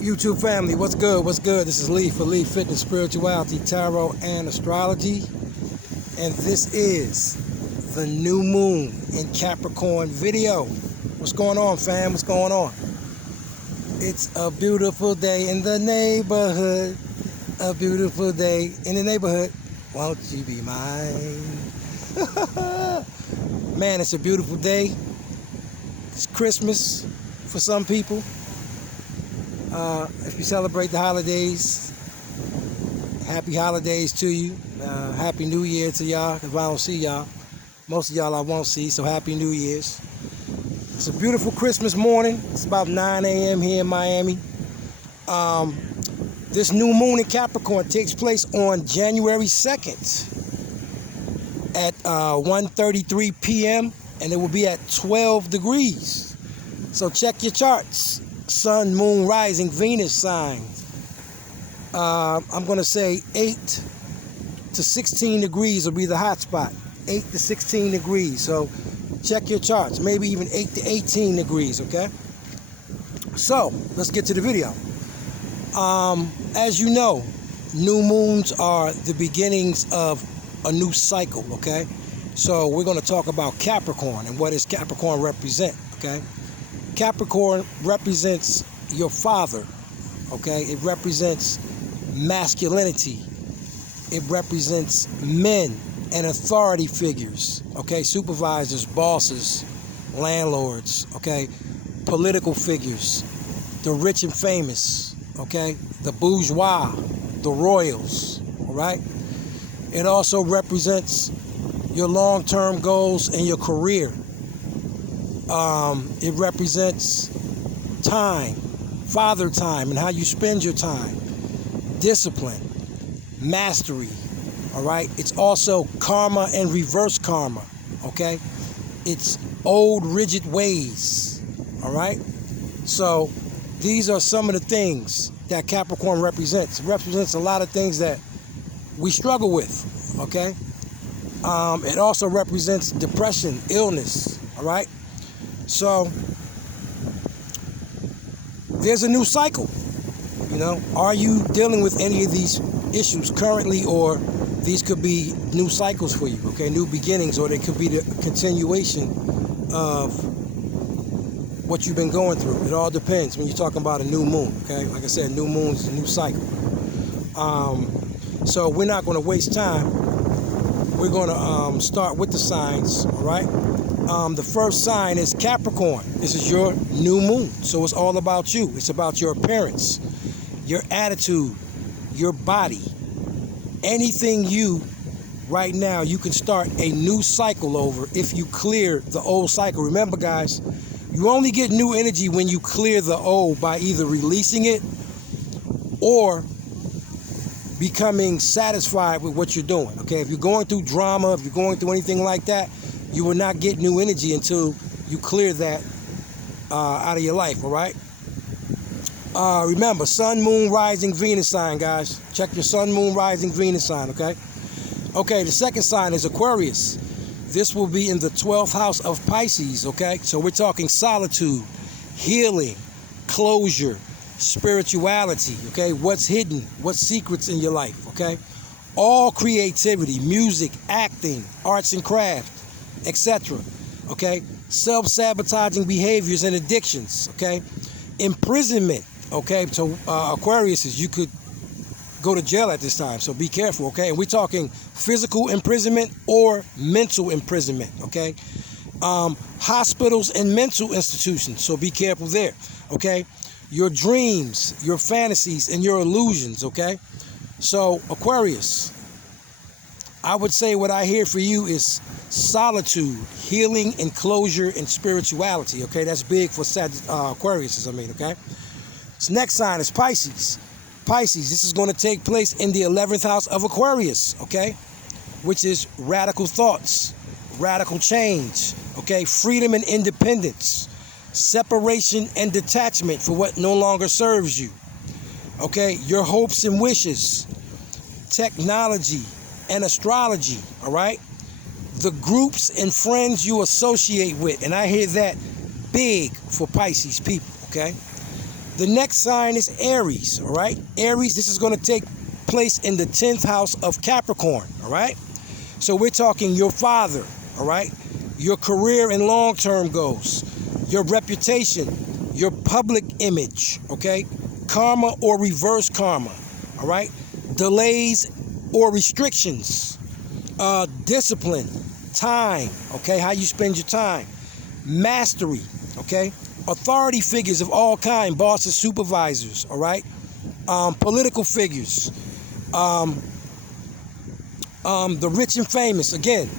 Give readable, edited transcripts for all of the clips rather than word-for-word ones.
YouTube family, what's good? What's good? This is Lee for Lee Fitness, Spirituality, Tarot, and Astrology. And this is the new moon in Capricorn video. What's going on, fam? What's going on? It's a beautiful day in the neighborhood. A beautiful day in the neighborhood. Won't you be mine? Man, it's a beautiful day. It's Christmas for some people. If you celebrate the holidays, happy holidays to you. Happy New Year to y'all, if I don't see y'all. Most of y'all I won't see, so Happy New Year's. It's a beautiful Christmas morning. It's about 9 a.m. here in Miami. This new moon in Capricorn takes place on January 2nd at 1:33 p.m. and it will be at 12 degrees. So check your charts. Sun, moon, rising, Venus sign. I'm going to say 8 to 16 degrees will be the hot spot. 8 to 16 degrees. So check your charts. Maybe even 8 to 18 degrees, okay? So let's get to the video. As you know, new moons are the beginnings of a new cycle, okay? So we're going to talk about Capricorn and what does Capricorn represent, okay? Capricorn represents your father, okay? It represents masculinity. It represents men and authority figures, okay? Supervisors, bosses, landlords, okay? Political figures, the rich and famous, okay? The bourgeois, the royals, all right? It also represents your long-term goals and your career. It represents time, father time, and how you spend your time, discipline, mastery, all right? It's also karma and reverse karma, okay? It's old rigid ways, all right? So these are some of the things that Capricorn represents. It represents a lot of things that we struggle with, okay? It also represents depression, illness, all right? So there's a new cycle, you know. Are you dealing with any of these issues currently, or these could be new cycles for you, okay? New beginnings, or they could be the continuation of what you've been going through. It all depends when you're talking about a new moon, okay? Like I said, new moon is a new cycle. So we're not going to waste time. We're going to start with the signs, all right? The first sign is Capricorn. This is your new moon. So it's all about you. It's about your appearance, your attitude, your body. Anything you, right now, you can start a new cycle over if you clear the old cycle. Remember, guys, you only get new energy when you clear the old by either releasing it or becoming satisfied with what you're doing, okay? If you're going through drama, if you're going through anything like that, you will not get new energy until you clear that out of your life, all right? Remember, sun, moon, rising, Venus sign, guys. Check your sun, moon, rising, Venus sign, okay? Okay, the second sign is Aquarius. This will be in the 12th house of Pisces, okay? So we're talking solitude, healing, closure, spirituality, okay? What's hidden, what's secrets in your life, okay? All creativity, music, acting, arts and craft, etc., okay? Self-sabotaging behaviors and addictions, okay? Imprisonment, okay? So Aquarius is, you could go to jail at this time, so be careful, okay? And we're talking physical imprisonment or mental imprisonment, okay? Hospitals and mental institutions, so be careful there, okay? Your dreams, your fantasies, and your illusions, okay? So Aquarius, I would say what I hear for you is solitude, healing, and closure, and spirituality, okay? That's big for Aquarius, okay? So next sign is Pisces. Pisces, this is going to take place in the 11th house of Aquarius, okay? Which is radical thoughts, radical change, okay? Freedom and independence, separation and detachment for what no longer serves you, okay? Your hopes and wishes, technology and astrology, all right? The groups and friends you associate with, and I hear that big for Pisces people, okay? The next sign is Aries, all right? Aries, this is going to take place in the 10th house of Capricorn, all right? So we're talking your father, all right? Your career and long-term goals, your reputation, your public image, okay? Karma or reverse karma, all right? Delays or restrictions, discipline, time, okay? How you spend your time, mastery, okay? Authority figures of all kind, bosses, supervisors, all right? Political figures, the rich and famous, again,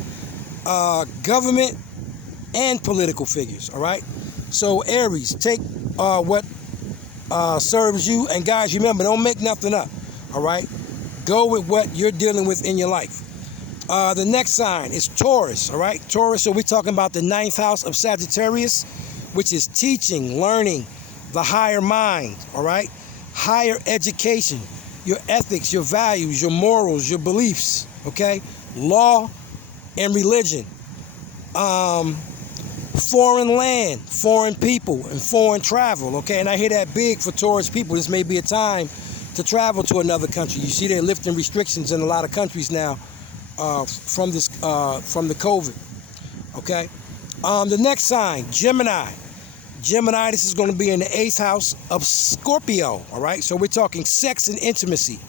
government and political figures, all right? So Aries, take what serves you, and guys, remember, don't make nothing up, all right? Go with what you're dealing with in your life. The next sign is Taurus, all right? Taurus, so we're talking about the 9th house of Sagittarius, which is teaching, learning, the higher mind, all right? Higher education, your ethics, your values, your morals, your beliefs, okay? Law and religion. Foreign land, foreign people, and foreign travel, okay? And I hear that big for Taurus people. This may be a time to travel to another country. You see they're lifting restrictions in a lot of countries now from the COVID, okay? The next sign, Gemini. Gemini, this is going to be in the 8th house of Scorpio, all right? So we're talking sex and intimacy,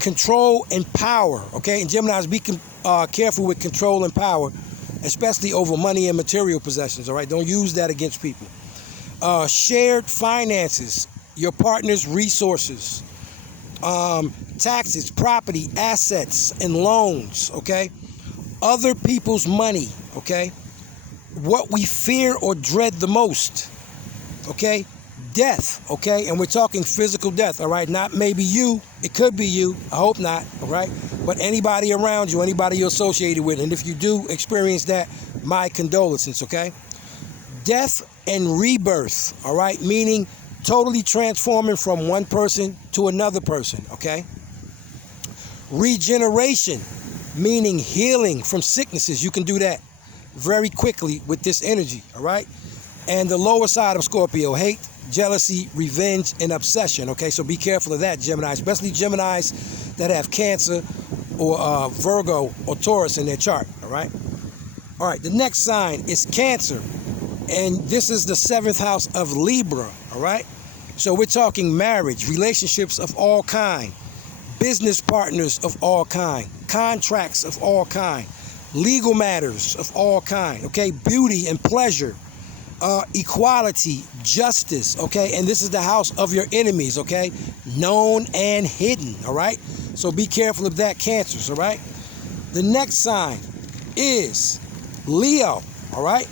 control and power, okay? And Geminis, be careful with control and power, especially over money and material possessions, all right? Don't use that against people. Shared finances, your partner's resources, taxes, property, assets, and loans, okay? Other people's money, okay? What we fear or dread the most, okay? Death, okay? And we're talking physical death, all right? Not maybe you. It could be you. I hope not, all right? But anybody around you, anybody you're associated with, and if you do experience that, my condolences, okay? Death and rebirth, all right? Meaning totally transforming from one person to another person, okay? Regeneration, meaning healing from sicknesses. You can do that very quickly with this energy, all right? And the lower side of Scorpio, hate, jealousy, revenge, and obsession, okay? So be careful of that, Gemini, especially Geminis that have Cancer or Virgo or Taurus in their chart, all right? All right, the next sign is Cancer, and this is the 7th house of Libra, all right? So we're talking marriage, relationships of all kind, business partners of all kind, contracts of all kind, legal matters of all kind, okay? Beauty and pleasure, equality, justice, okay? And this is the house of your enemies, okay? Known and hidden, all right? So be careful of that, Cancers, all right? The next sign is Leo, all right?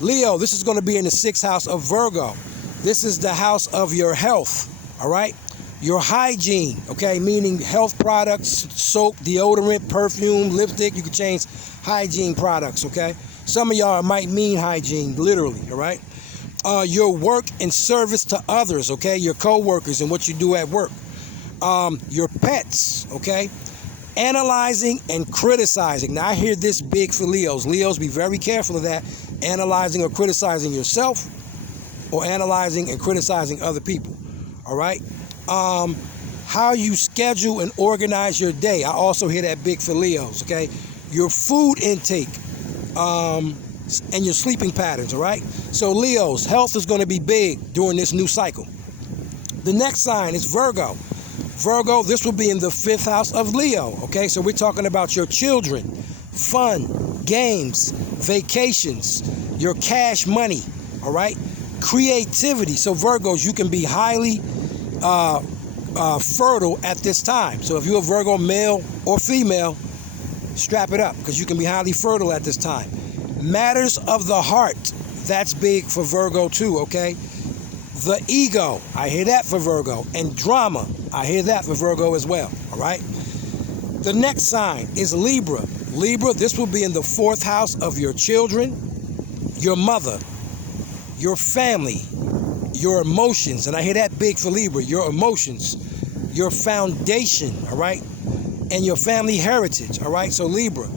Leo, this is going to be in the 6th house of Virgo. This is the house of your health, all right? Your hygiene, okay? Meaning health products, soap, deodorant, perfume, lipstick. You can change hygiene products, okay? Some of y'all might mean hygiene, literally, all right? Your work and service to others, okay? Your co-workers and what you do at work. Your pets, okay? Analyzing and criticizing. Now, I hear this big for Leos. Leos, be very careful of that. Analyzing or criticizing yourself or analyzing and criticizing other people, all right? How you schedule and organize your day. I also hear that big for Leos, okay? Your food intake, and your sleeping patterns, all right? So Leos, health is going to be big during this new cycle. The next sign is Virgo. Virgo, this will be in the 5th house of Leo, okay? So we're talking about your children, fun, games, vacations, your cash money, all right? Creativity. So Virgos, you can be highly fertile at this time. So if you're a Virgo, male or female, strap it up because you can be highly fertile at this time. Matters of the heart, that's big for Virgo too, okay? The ego, I hear that for Virgo. And drama, I hear that for Virgo as well, all right? The next sign is Libra. Libra, this will be in the 4th house of your children, your mother, your family, your emotions, and I hear that big for Libra, your emotions, your foundation, all right? And your family heritage, all right? So Libra,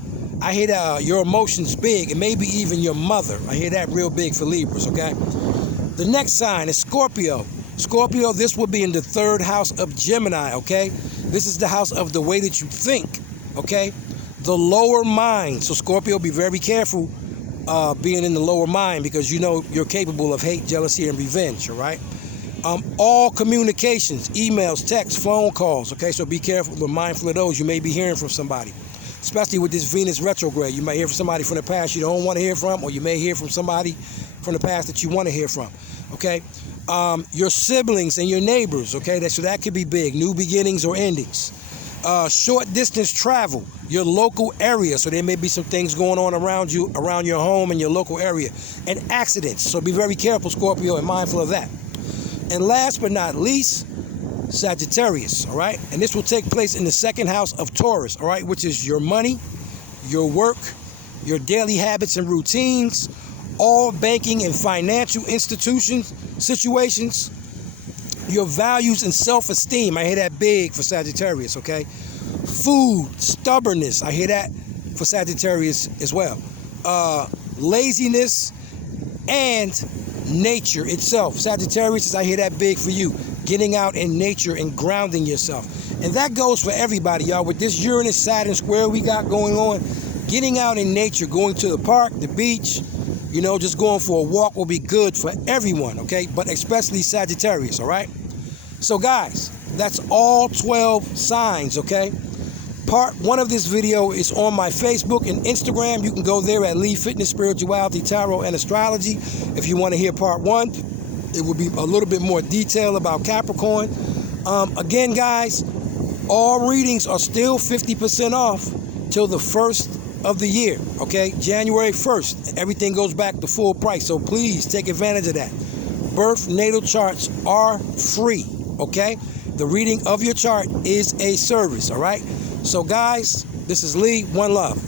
I hear that your emotions big, and maybe even your mother. I hear that real big for Libras, okay? The next sign is Scorpio. Scorpio, this will be in the 3rd house of Gemini, okay? This is the house of the way that you think, okay? The lower mind. So Scorpio, be very careful being in the lower mind, because you know you're capable of hate, jealousy, and revenge, all right? All communications, emails, texts, phone calls, okay? So be careful, be mindful of those. You may be hearing from somebody, especially with this Venus retrograde. You might hear from somebody from the past you don't want to hear from, or you may hear from somebody from the past that you want to hear from, okay? Your siblings and your neighbors, okay? So that could be big, new beginnings or endings. Short distance travel, your local area. So there may be some things going on around you, around your home and your local area. And accidents. So be very careful, Scorpio, and mindful of that. And last but not least, Sagittarius, all right? And this will take place in the 2nd house of Taurus, all right? Which is your money, your work, your daily habits and routines, all banking and financial institutions, situations, your values and self-esteem. I hear that big for Sagittarius, okay? Food, stubbornness. I hear that for Sagittarius as well. Laziness and nature itself. Sagittarius, I hear that big for you. Getting out in nature and grounding yourself. And that goes for everybody, y'all. With this Uranus-Saturn square we got going on, getting out in nature, going to the park, the beach, you know, just going for a walk will be good for everyone, okay? But especially Sagittarius, all right? So, guys, that's all 12 signs, okay? Part 1 of this video is on my Facebook and Instagram. You can go there at Lee Fitness, Spirituality, Tarot, and Astrology. If you want to hear part 1, it will be a little bit more detail about Capricorn. Again, guys, all readings are still 50% off till the 1st of the year, okay? January 1st. Everything goes back to full price, so please take advantage of that. Birth natal charts are free, okay? The reading of your chart is a service, all right? So, guys, this is Lee. One love.